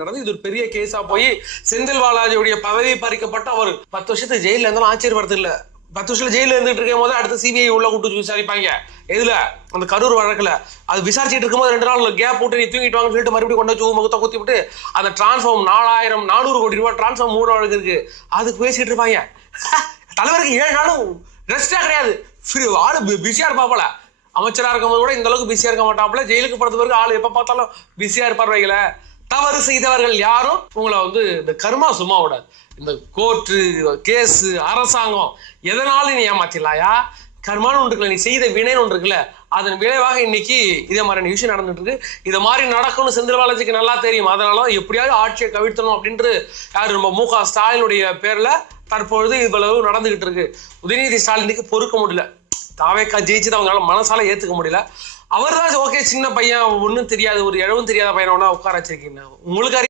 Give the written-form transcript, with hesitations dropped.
நடந்து இது ஒரு பெரிய கேஸா போய் செந்தில் பாலாஜியுடைய பதவி பறிக்கப்பட்டு அவர் 10 வருஷத்துக்கு ஜெயில இருந்தாலும் ஆச்சரியப்படுறது இல்ல. 10 வருஷத்துல ஜெயில இருந்துட்டு இருக்கும் போது அடுத்து சிபிஐ உள்ள கூட்டு விசாரிப்பாங்க. எதுல அந்த கரூர் வழக்குல அது விசாரிச்சுட்டு இருக்கும்போது 2 நாள் கேப் போட்டு நீ தூங்கிட்டு வாங்கன்னு சொல்லிட்டு மறுபடியும் கொண்டு வச்சு முகத்தை குத்தி விட்டு அந்த டிரான்ஸ்ஃபார்ம் 400 கோடி ரூபாய் டிரான்ஸ்ஃபார்ம் 3 வழக்கு இருக்கு அதுக்கு பேசிட்டு இருப்பாங்க. தலைவருக்கு 7 நாளும் ரெஸ்டா கிடையாது. ஆளு பிஸியா இருப்பாப்பல. அமைச்சரா இருக்கும்போது கூட இந்த அளவுக்கு பிஸியா இருக்க மாட்டாப்புல. ஜெயிலுக்கு போறது பிறகு ஆளு எப்ப பார்த்தாலும் பிஸியா இருப்பார். வைக்கல தவறு செய்தவர்கள் யாரும் உங்களை இந்த கர்மா சும்மா விடாது. இந்த கோர்ட்டு கேஸ் அரசாங்கம் எதனாலும் நீ ஏமாத்திடலாயா? கர்மான்னு ஒன்று இருக்குல்ல, நீ செய்த வினைன்னு ஒன்று இருக்குல்ல, அதன் விளைவாக இன்னைக்கு இதே மாதிரி விஷயம் நடந்துட்டு இருக்கு. இதை மாதிரி நடக்கும்னு செந்தில் பாலாஜிக்கு நல்லா தெரியும். அதனால எப்படியாவது ஆட்சியை கவிழ்த்தணும் அப்படின்ட்டு யாரு நம்ம மு க ஸ்டாலினுடைய பேர்ல தற்பொழுது இவ்வளவு நடந்துகிட்டு இருக்கு. உதயநிதி ஸ்டாலினுக்கு பொறுக்க முடியல. தாவேக்கா ஜெயிச்சது அவங்களால மனசால ஏத்துக்க முடியல. அவர் தான் ஓகே சின்ன பையன் ஒன்றும் தெரியாது ஒரு இழவும் தெரியாத பையனை உட்கார வச்சிருக்கீங்க உங்களுக்கு